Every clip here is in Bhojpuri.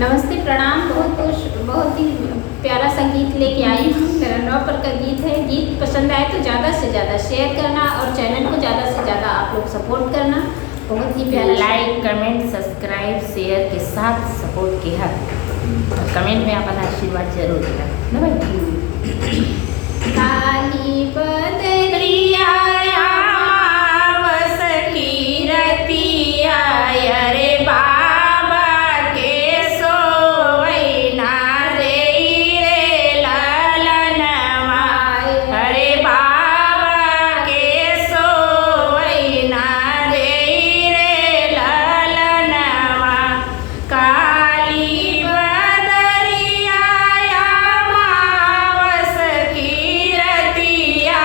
नमस्ते प्रणाम। बहुत ही प्यारा सा गीत लेके आई हूँ। मेरा नौपर का गीत है। गीत पसंद आए तो ज़्यादा से ज़्यादा शेयर करना और चैनल को ज़्यादा से ज़्यादा आप लोग सपोर्ट करना। बहुत ही प्यारा लाइक कमेंट सब्सक्राइब शेयर के साथ सपोर्ट किया और कमेंट में अपना आशीर्वाद जरूर देना ना भाई। काली बदरिया आवास की रतिया रे बाबा के सोवैना रे रे लालनवा अरे बाबा के सोवैना रे रे लालनवा काली बदरिया आवास की रतिया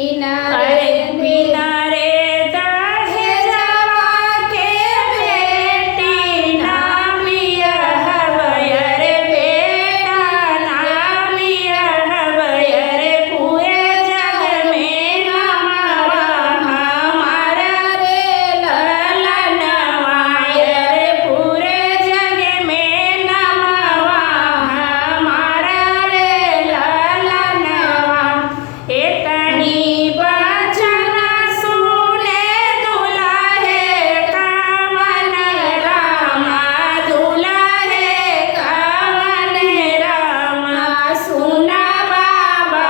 बिना अरे बिना रे दहेजवा के बेटी ना बियाहवय रे बेटा ना बियाहवय रे पूरे जग में नमवा हमारा रे ललनवा रे पूरे जग में नमवा हमारा रे ललनवा। एतनी बचन सुने दुल्हे कवन रामा दुल्हे कवन रामा सुना बाबा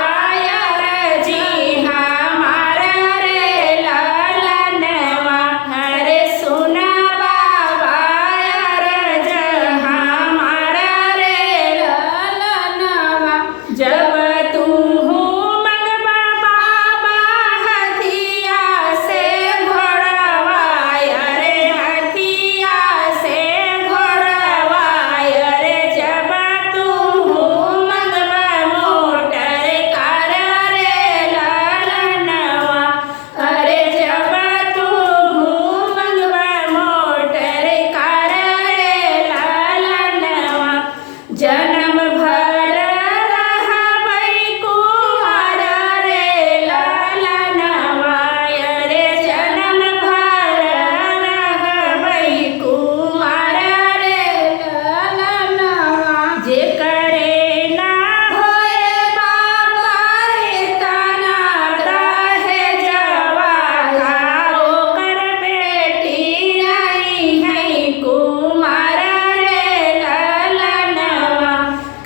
जी हमारा रे ललनवा हरे सुना बाबा हमारा रे ललनवा। जब तू मंगवा बाबा हथिया से घोड़वा रे हथिया से घोड़वा रे जब तू मंगवा मोटर कार रे ललनवा अरे जब तू मंगवा मोटर कार रे ललनवा। जन्म भर रहबै कुंवर रे ललनवा रे जन्म भर रहबै कुंवर रे ललनवा। जे करे ना होए बाबा तना दहेजवा ओकर बेटी आई है कुंवर रे ललनवा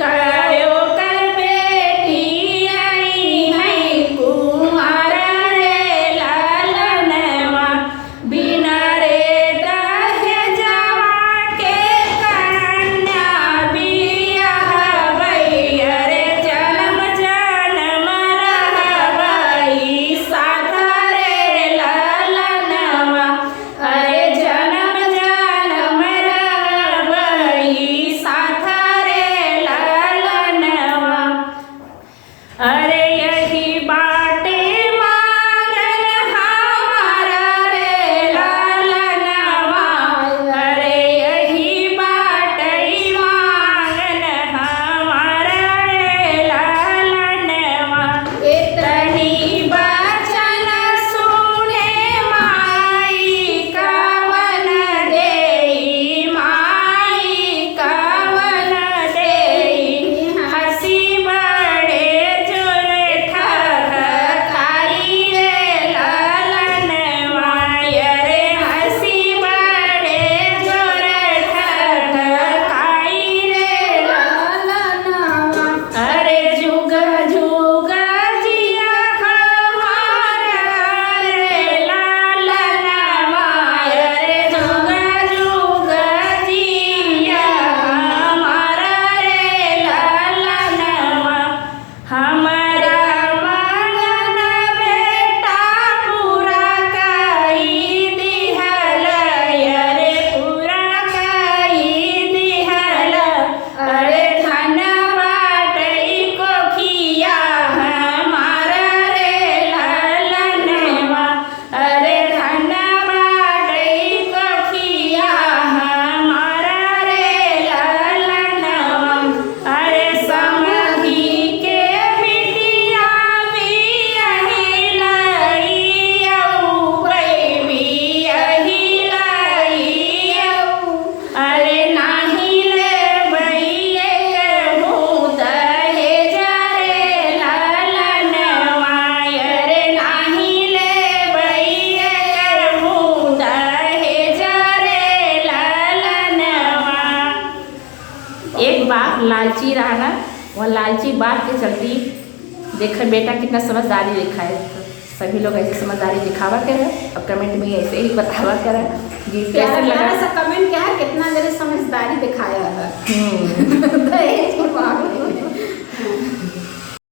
कयो कर बेटी आई है कुंवर रे ललनवा। बिना रे दहेजवा के कन्या बियाहवै रे जन्म जन्म रहबै साथ रे ललनवा अरे जन्म जन्म रहबै साथ रे ललनवा। अरे यही बाटे मांगन हमारा रे ललनवा अरे यही बाटे मांगन हमारा रे ललनवा। एतनी बचन सुने माई कवन देई माई कवन देई हंसी बड़े जोर ठहकाई रे ललनवा रे हंसी बड़े जोर ठहकाई रे ललनवा। अरे जुग जुग जिया हमार रे ललनवा रे जुग जुग जिया हमारा रे ललनवा। हमारा मंगन बेटा पूरा कई दिहल रे पूरा कई दिहल अरे धन बाटई कोखिया हमारा रे ललनवा अरे धन बाटई कोखिया हमारा रे ललनवा। अरे समधी के बिटिया बियही लइयौ बियही लइयौ अरे नाही लेबै कहूँ दहेज रे ललनवा अरे नाही लेबै कहूँ दहेज रे ललनवा। एक बाप लालची रहा ना वह लालची बाप के चलती देखे बेटा कितना समझदारी दिखाए। सभी लोग ऐसे समझदारी दिखावा करें और कमेंट में ऐसे ही बतावा करें कि कैसे लगा। सा कमेंट क्या है